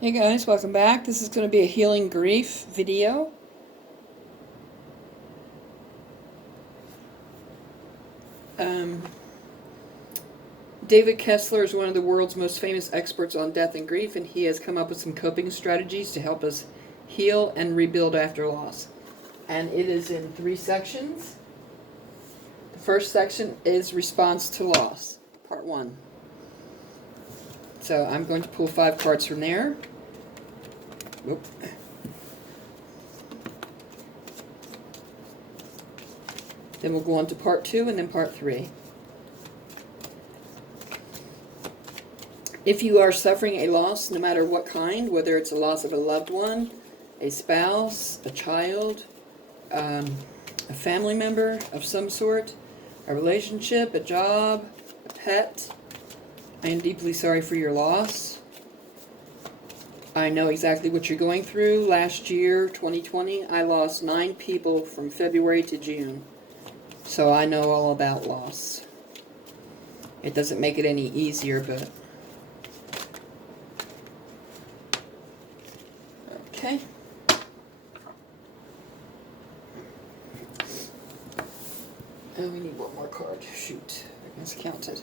Hey guys, welcome back. This is going to be a healing grief video. Um, David Kessler is one of the world's most famous experts on death and grief, and he has come up with some coping strategies to help us heal and rebuild after loss. And it is in 3 sections. The first section is response to loss, part 1. So I'm going to pull 5 cards from there. Whoop. Then we'll go on to part 2 and then part 3. If you are suffering a loss, no matter what kind, whether it's a loss of a loved one, a spouse, a child, a family member of some sort, a relationship, a job, a pet, I am deeply sorry for your loss. I know exactly what you're going through. Last year, 2020, I lost 9 people from February to June. So I know all about loss. It doesn't make it any easier, but... Okay. Oh, we need one more card. Shoot. I miscounted.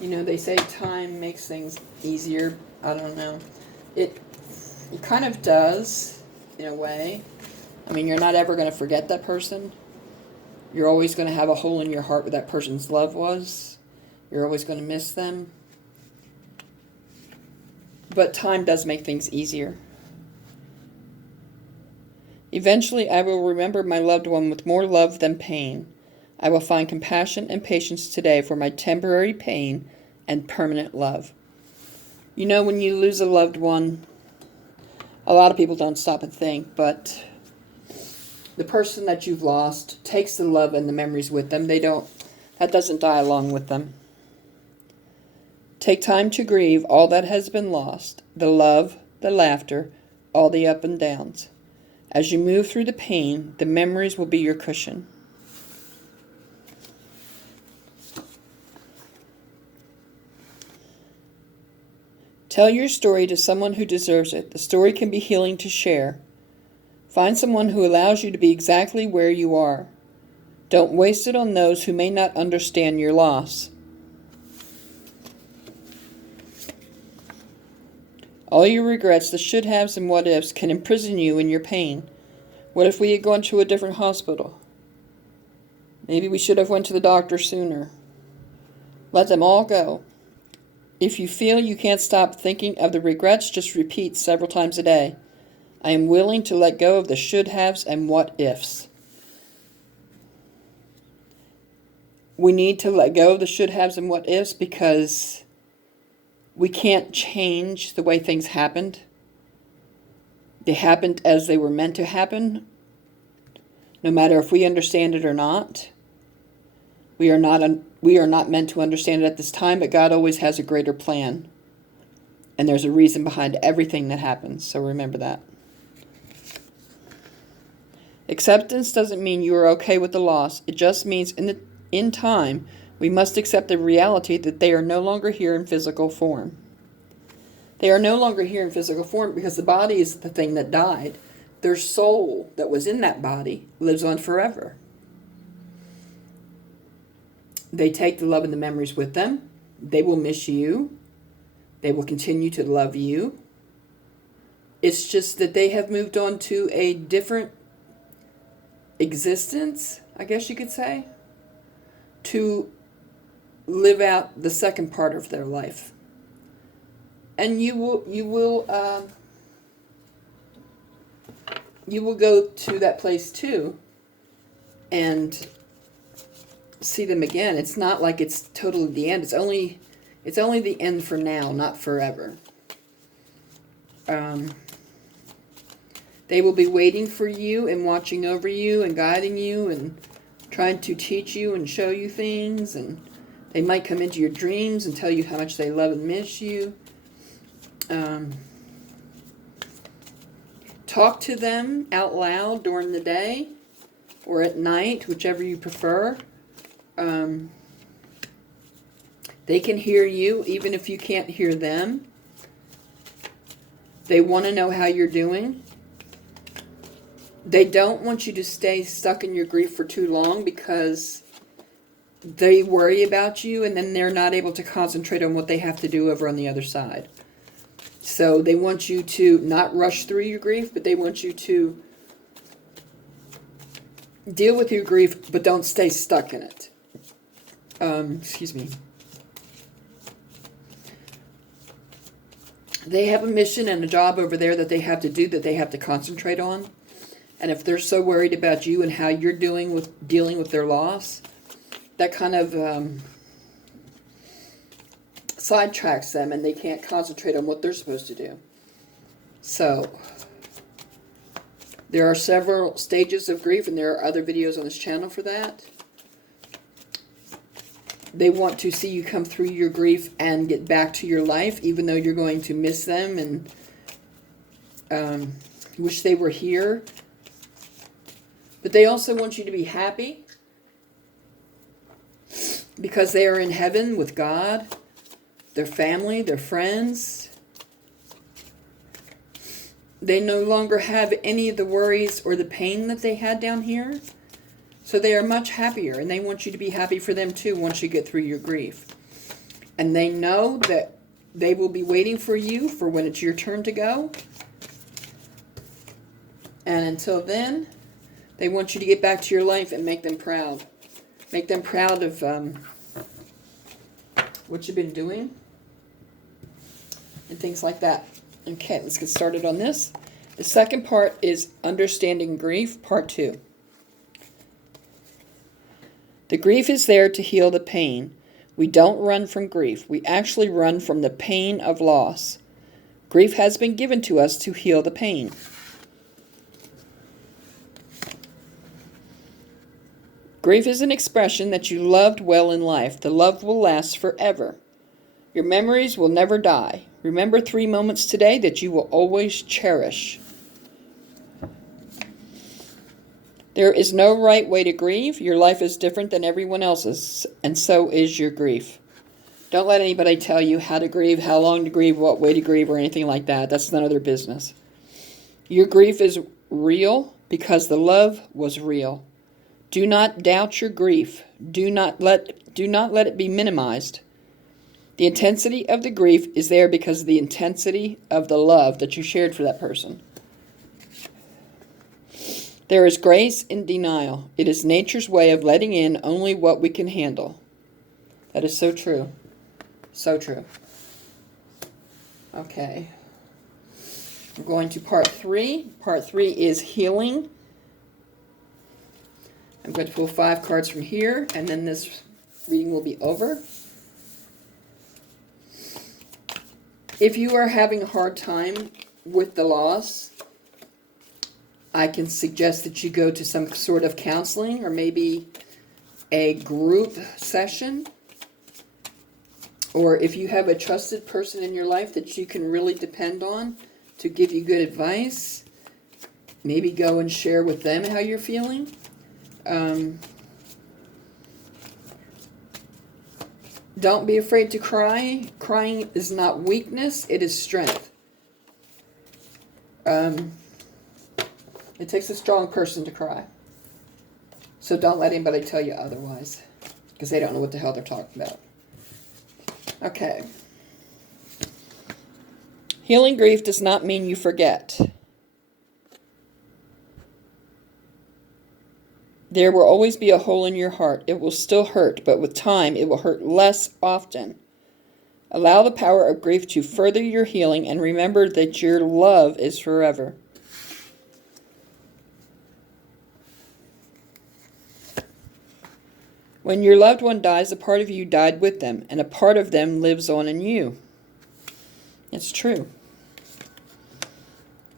You know, they say time makes things easier. I don't know. It kind of does, in a way. I mean, you're not ever going to forget that person. You're always going to have a hole in your heart where that person's love was. You're always going to miss them. But time does make things easier. Eventually, I will remember my loved one with more love than pain. I will find compassion and patience today for my temporary pain and permanent love. You know, when you lose a loved one, a lot of people don't stop and think, but the person that you've lost takes the love and the memories with them. That doesn't die along with them. Take time to grieve all that has been lost, the love, the laughter, all the up and downs. As you move through the pain, the memories will be your cushion. Tell your story to someone who deserves it. The story can be healing to share. Find someone who allows you to be exactly where you are. Don't waste it on those who may not understand your loss. All your regrets, the should-haves and what-ifs can imprison you in your pain. What if we had gone to a different hospital? Maybe we should have went to the doctor sooner. Let them all go. If you feel you can't stop thinking of the regrets, just repeat several times a day. I am willing to let go of the should-haves and what-ifs. We need to let go of the should-haves and what-ifs because we can't change the way things happened. They happened as they were meant to happen, no matter if we understand it or not. We are not meant to understand it at this time, but God always has a greater plan. And there's a reason behind everything that happens, so remember that. Acceptance doesn't mean you are okay with the loss. It just means in time, we must accept the reality that they are no longer here in physical form. They are no longer here in physical form because the body is the thing that died. Their soul that was in that body lives on forever. They take the love and the memories with them. They will miss you. They will continue to love you. It's just that they have moved on to a different existence, I guess you could say, to live out the second part of their life. And you will go to that place too and see them again. It's not like it's totally the end. It's only the end for now, not forever. They will be waiting for you and watching over you and guiding you and trying to teach you and show you things, and they might come into your dreams and tell you how much they love and miss you. Talk to them out loud during the day or at night, whichever you prefer. They can hear you even if you can't hear them. They want to know how you're doing. They don't want you to stay stuck in your grief for too long because they worry about you and then they're not able to concentrate on what they have to do over on the other side. So they want you to not rush through your grief, but they want you to deal with your grief, but don't stay stuck in it. Excuse me. They have a mission and a job over there that they have to do, that they have to concentrate on. And if they're so worried about you and how you're doing with dealing with their loss, that kind of sidetracks them and they can't concentrate on what they're supposed to do. So there are several stages of grief, and there are other videos on this channel for that. They want to see you come through your grief and get back to your life, even though you're going to miss them and wish they were here. But they also want you to be happy because they are in heaven with God, their family, their friends. They no longer have any of the worries or the pain that they had down here. So they are much happier, and they want you to be happy for them too once you get through your grief. And they know that they will be waiting for you for when it's your turn to go. And until then, they want you to get back to your life and make them proud. Make them proud of what you've been doing and things like that. Okay, let's get started on this. The second part is Understanding Grief, Part 2. The grief is there to heal the pain. We don't run from grief. We actually run from the pain of loss. Grief has been given to us to heal the pain. Grief is an expression that you loved well in life. The love will last forever. Your memories will never die. Remember 3 moments today that you will always cherish. There is no right way to grieve. Your life is different than everyone else's, and so is your grief. Don't let anybody tell you how to grieve, how long to grieve, what way to grieve, or anything like that. That's none of their business. Your grief is real because the love was real. Do not doubt your grief. Do not let it be minimized. The intensity of the grief is there because of the intensity of the love that you shared for that person. There is grace in denial. It is nature's way of letting in only what we can handle. That is so true. So true. Okay. We're going to part 3. Part 3 is healing. I'm going to pull 5 cards from here, and then this reading will be over. If you are having a hard time with the loss, I can suggest that you go to some sort of counseling or maybe a group session. Or if you have a trusted person in your life that you can really depend on to give you good advice, maybe go and share with them how you're feeling. Don't be afraid to cry. Crying is not weakness, it is strength. It takes a strong person to cry. So don't let anybody tell you otherwise, because they don't know what the hell they're talking about. Okay. Healing grief does not mean you forget. There will always be a hole in your heart. It will still hurt, but with time it will hurt less often. Allow the power of grief to further your healing, and remember that your love is forever. When your loved one dies, a part of you died with them, and a part of them lives on in you. It's true.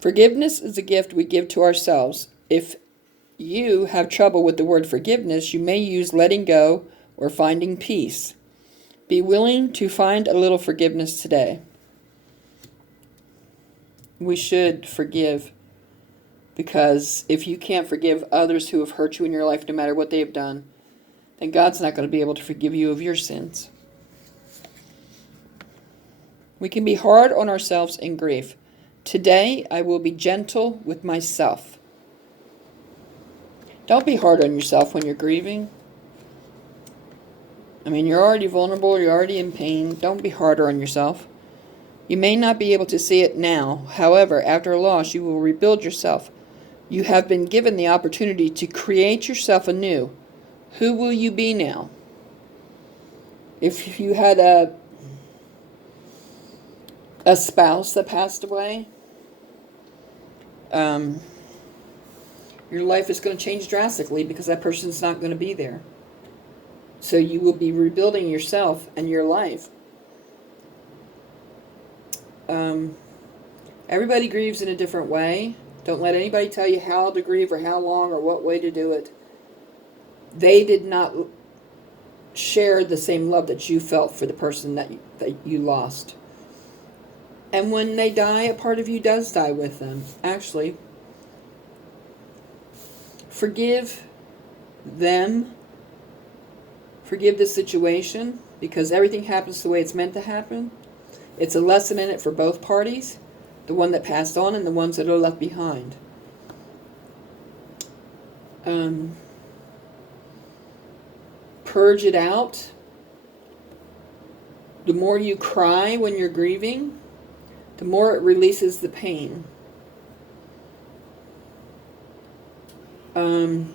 Forgiveness is a gift we give to ourselves. If you have trouble with the word forgiveness, you may use letting go or finding peace. Be willing to find a little forgiveness today. We should forgive, because if you can't forgive others who have hurt you in your life, no matter what they have done, then God's not going to be able to forgive you of your sins. We can be hard on ourselves in grief. Today, I will be gentle with myself. Don't be hard on yourself when you're grieving. I mean, you're already vulnerable, you're already in pain. Don't be harder on yourself. You may not be able to see it now. However, after a loss, you will rebuild yourself. You have been given the opportunity to create yourself anew. Who will you be now? If you had a spouse that passed away, your life is going to change drastically because that person's not going to be there. So you will be rebuilding yourself and your life. Everybody grieves in a different way. Don't let anybody tell you how to grieve or how long or what way to do it. They did not share the same love that you felt for the person that you lost. And when they die, a part of you does die with them. Actually, forgive them. Forgive the situation, because everything happens the way it's meant to happen. It's a lesson in it for both parties, the one that passed on and the ones that are left behind. Purge it out. The more you cry when you're grieving, the more it releases the pain.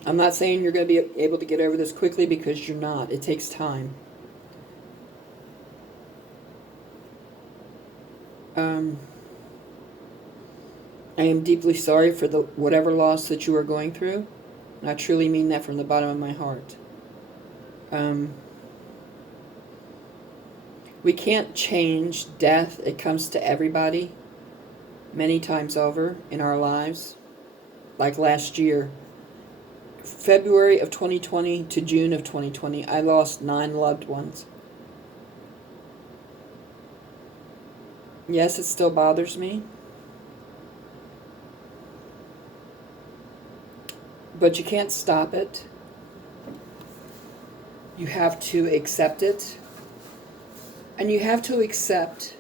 I'm not saying you're going to be able to get over this quickly, because you're not. It takes time. I am deeply sorry for whatever loss that you are going through. And I truly mean that from the bottom of my heart. We can't change death. It comes to everybody many times over in our lives. Like last year, February of 2020 to June of 2020, I lost 9 loved ones. Yes, it still bothers me. But you can't stop it. You have to accept it. And you have to accept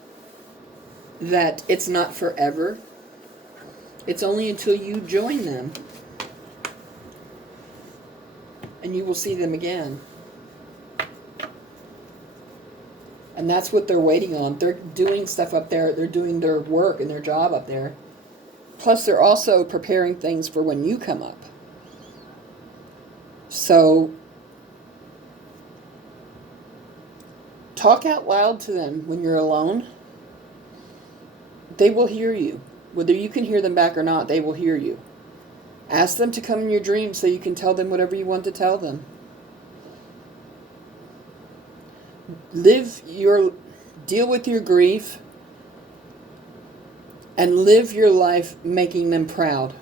that it's not forever. It's only until you join them. And you will see them again. And that's what they're waiting on. They're doing stuff up there. They're doing their work and their job up there. Plus, they're also preparing things for when you come up. So, talk out loud to them when you're alone. They will hear you. Whether you can hear them back or not, they will hear you. Ask them to come in your dreams so you can tell them whatever you want to tell them. Deal with your grief and live your life making them proud.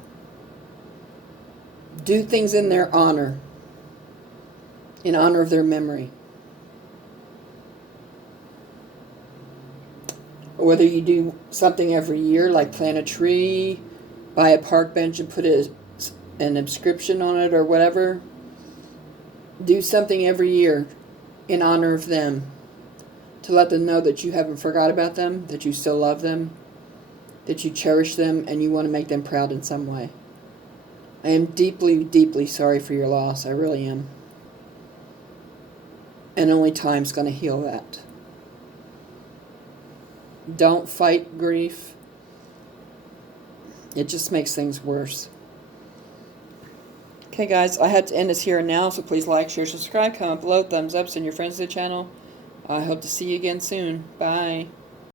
Do things in their honor, in honor of their memory. Whether you do something every year, like plant a tree, buy a park bench and put an inscription on it or whatever. Do something every year in honor of them, to let them know that you haven't forgot about them, that you still love them, that you cherish them, and you want to make them proud in some way. I am deeply, deeply sorry for your loss. I really am. And only time's going to heal that. Don't fight grief. It just makes things worse. Okay, guys, I had to end this here and now, so please like, share, subscribe, comment below, thumbs up, send your friends to the channel. I hope to see you again soon. Bye.